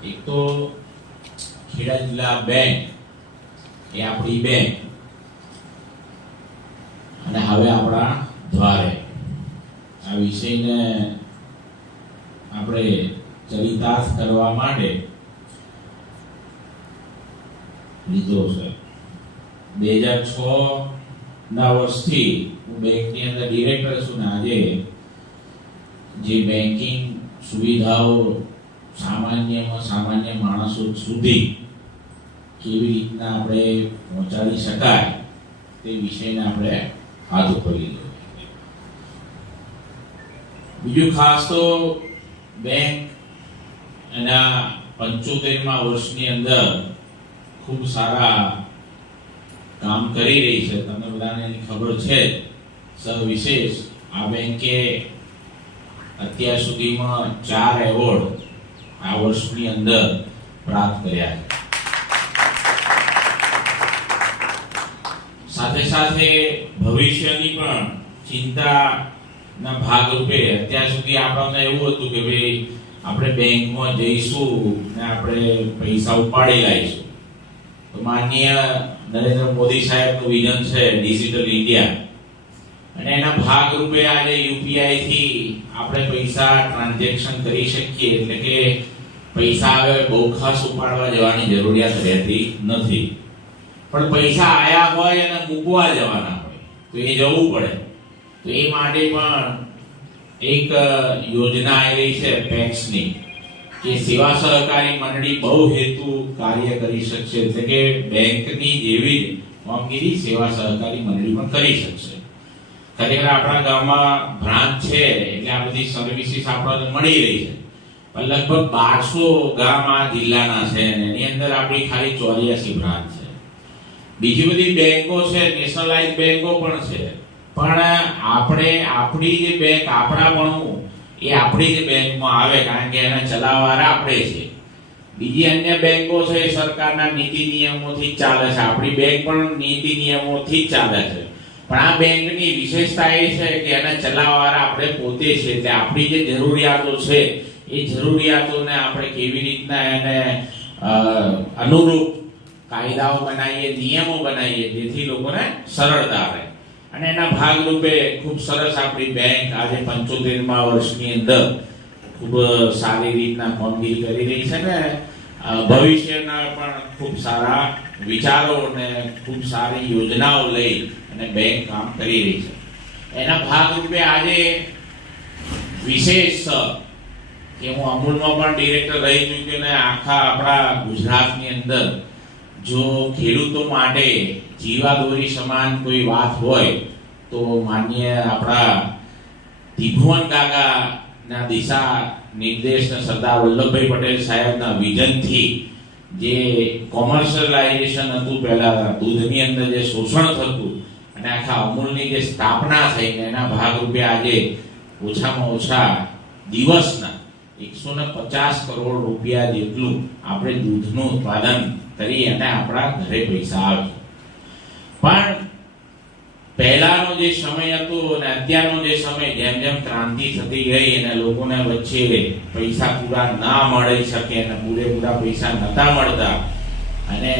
એક તો ખેડા જિલ્લા બેંક એ આપણી બેંક અને હવે આપણા દ્વારે આ વિષયને આપણે ચરિતાર્થ કરવા માટે લીધો છે. 2006 ના વર્ષથી હું બેંકની અંદર ડિરેક્ટર છું ને આજે જે બેન્કિંગ સુવિધાઓ સામાન્યમાં સામાન્ય માણસો સુધી કેવી રીતના આપણે પહોંચાડી શકાય તે વિષયને આપણે હાથ ઉપર લીધો. બીજું ખાસ તો બેંક એના 75મા વર્ષની અંદર ખૂબ સારા કામ કરી રહી છે. તમને બધાને એની ખબર છે. સવિશેષ આ બેંકે અત્યાર સુધીમાં 4 એવોર્ડ આ વર્ષની અંદર પ્રાપ્ત કર્યા છે. સાથે સાથે ભવિષ્યની પણ ચિંતાના ભાગરૂપે અત્યાર સુધી આપણને એવું હતું કે ભાઈ આપણે બેંકમાં જઈશું ને આપણે પૈસા ઉપાડી લાવીશું. તો માનનીય નરેન્દ્ર મોદી સાહેબનું વિઝન છે ડિજિટલ ઇન્ડિયા, અને એના ભાગરૂપે આજે યુપીઆઈ થી આપણે પૈસા ટ્રાન્ઝેક્શન કરી શકીએ. એટલે કે પૈસા હવે બહુ ખાસ ઉપાડવા જવાની જરૂરિયાત રહેતી નથી, પણ પૈસા આયા હોય અને મૂકવા જવાના હોય તો એ જવું પડે. તો એ માટે પણ એક યોજના આવી છે પેક્સની, કે સેવા સહકારી મંડળી બહુ હેતુ કાર્ય કરી શકશે. એટલે કે બેંકની જેવી કામગીરી સેવા સહકારી મંડળી પણ કરી શકશે. ખરેખર આપણા ગામમાં બ્રાન્ચ છે એટલે આ બધી સર્વિસીસ આપણને મળી રહી છે, પણ લગભગ 1200 ગામ આ જિલ્લાના છે અને એની અંદર આપણી ખાલી 84 બ્રાન્ચ છે. બીજી બધી બેંકો છે, નેશનલાઇઝ બેંકો પણ છે, પણ આપણે આપણી જે બેંક આપણાપણું એ આપણી જ બેંકમાં આવે, કારણ કે એને ચલાવવાળા આપણે છે. બીજી અન્ય બેંકો છે એ સરકારના નીતિ નિયમોથી જ ચાલે છે, આપણી બેંક પણ નીતિ નિયમોથી જ ચાલે છે. પણ આ બેંકની વિશેષતા એ છે કે એને ચલાવવાળા આપણે પોતે છે. એટલે આપણી જે જરૂરિયાતો છે એ જરૂરિયાતોને આપણે કેવી રીતના એને અનુરૂપ કાયદાઓ બનાવીએ, નિયમો બનાવીએ જેથી લોકોને સરળતા રહે. અને એના ભાગરૂપે ખૂબ સરસ આપણી બેંક આજે 75મા વર્ષની અંદર ખૂબ સારી રીતના કામગીરી કરી રહી છે ને ભવિષ્યના પણ ખૂબ સારા વિચારો અને ખૂબ સારી યોજનાઓ લઈ અને બેંક કામ કરી રહી છે. એના ભાગરૂપે આજે વિશેષ કે હું અમૂલમાં પણ ડિરેક્ટર રહી ચૂક્યો ને આખા આપણા ગુજરાતની અંદર જો ખેડૂતો માટે જીવાદોરી સમાન કોઈ વાત હોય તો માનનીય આપણા ત્રિભુવન કાકાના દિશા નિર્દેશ સરદાર વલ્લભભાઈ પટેલ સાહેબના વિઝનથી જે કોમર્શિયલાઇઝેશન હતું, પહેલા દૂધની અંદર જે શોષણ થતું અને આખા અમૂલની જે સ્થાપના થઈ એના ભાગરૂપે આજે ઓછામાં ઓછા દિવસના 150 કરોડ રૂપિયા જેટલું આપણે દૂધનું ઉત્પાદન કરી અને આપણા ઘરે પૈસા આવે. પણ પહેલાનો જે સમય હતો અને અત્યારનો જે સમય, જેમ જેમ ક્રાંતિ થતી ગઈ અને લોકોને વચ્ચે પૈસા પૂરા ના મળી શકે અને પૂરેપૂરા પૈસા નતા મળતા, અને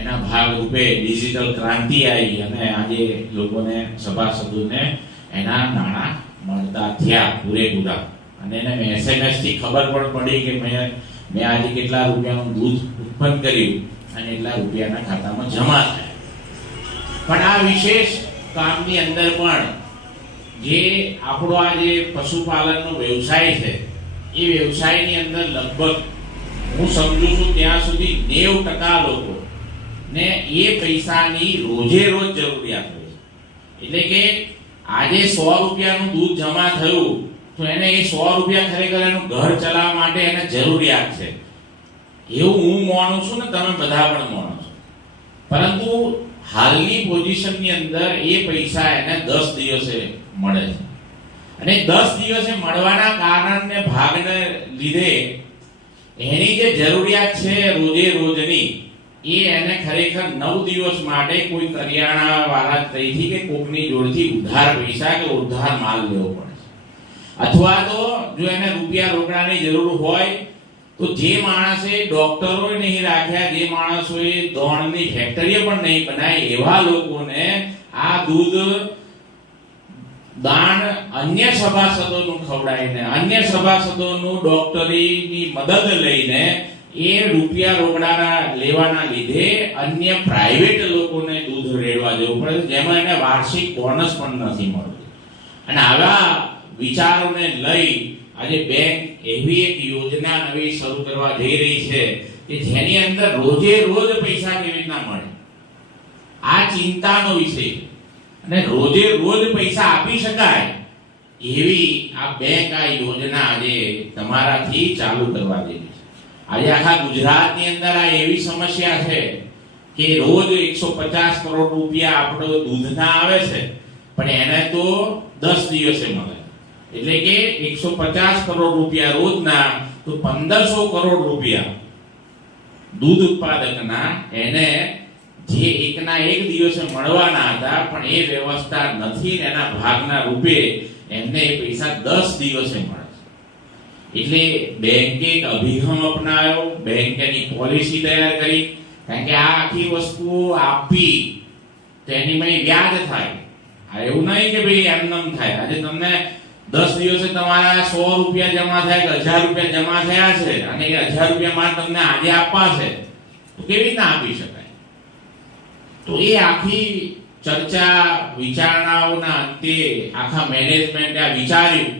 એના ભાગરૂપે ડિજિટલ ક્રાંતિ આવી અને આજે લોકોને સભાસદોને એના નાણાં મળતા થયા પૂરેપૂરા. અને એને SMS થી ખબર પણ પડી કે મેં આજે કેટલા રૂપિયાનું દૂધ ઉત્પન્ન કર્યું અને એટલા રૂપિયાના ખાતામાં જમા થાય. પણ આ વિશેષ કામની અંદર પણ જે આપણો આ જે પશુપાલનનો વ્યવસાય છે એ વ્યવસાયની અંદર લગભગ હું સમજુ છું ત્યાં સુધી 90% લોકો ને એ પૈસાની રોજે રોજ જરૂરિયાત હોય છે. એટલે કે આજે 100 રૂપિયાનું દૂધ જમા થયું તો એને એ 100 રૂપિયા ખરેખર એનું ઘર ચલાવવા માટે એને જરૂરિયાત છે એવું હું માનું છું ને તમે બધા પણ માનો છો. પરંતુ હાલની પોઝિશનની અંદર એ પૈસા એને 10 દિવસે મળે છે, અને 10 દિવસે મળવાના કારણને ભાગને લીધે એની જે જરૂરિયાત છે રોજે રોજની એ એને ખરેખર 9 દિવસ માટે કોઈ કરિયાણા વાળા તરફથી કે કોકની જોડેથી ઉધાર પૈસા કે ઉધાર માલ લેવો પડે છે. અથવા તો જો એને રૂપિયા રોકડાની જરૂર હોય તો જે માણસે ડોક્ટરો નહીં રાખ્યા, જે માણસોએ દોણની ફેક્ટરીઓ પણ નહીં બનાવી, એવા લોકોને આ દૂધ દાન અન્ય સભાસદોનું ખવડાવીને, અન્ય સભાસદોનું ડોક્ટરીની મદદ લઈને એ રૂપિયા રોકડાના લેવાના લીધે અન્ય પ્રાઇવેટ લોકોને દૂધ રેડવા જવું પડે, જેમાં એને વાર્ષિક બોનસ પણ નથી મળતું. અને આવા વિચારોને લઈ આજે બેંક એવી એક યોજના નવી શરૂ કરવા જઈ રહી છે કે જેની અંદર રોજે રોજ પૈસા કેવી રીતના મળે, આ ચિંતાનો વિષય. અને રોજે રોજ પૈસા આપી શકાય એવી આ બેંક આ યોજના આજે તમારાથી ચાલુ કરવા જઈ રહી છે. આજે આખા ગુજરાતની અંદર આ એવી સમસ્યા છે કે રોજ 150 કરોડ રૂપિયા આપણો દૂધના આવે છે, પણ એને તો 10 દિવસે મળે. એટલે કે 150 કરોડ રૂપિયા રોજના, તો 1500 કરોડ રૂપિયા દૂધ ઉત્પાદકના એને જે એકના એક દિવસે મળવાના હતા, પણ એ વ્યવસ્થા નથી. એના ભાગના રૂપે એમને એ પૈસા 10 દિવસે મળે છે. એટલે બેંકે એક અભિગમ અપનાવ્યો, બેંકેની પોલિસી તૈયાર કરી. કારણ કે આ આખી વસ્તુ આપી તો એની માં વ્યાજ થાય. આ એવું નહીં કે ભાઈ એમનેમ થાય. આજે તમને 10 દિવસે તમારા 100 રૂપિયા જમા થાય કે 1000 રૂપિયા જમા થયા છે, અને એ 1000 રૂપિયામાં તમને આજે આપવા છે, તો કેવી રીતના આપી શકાય? તો એ આખી ચર્ચા વિચારણાઓના અંતે આખા મેનેજમેન્ટે આ વિચાર્યું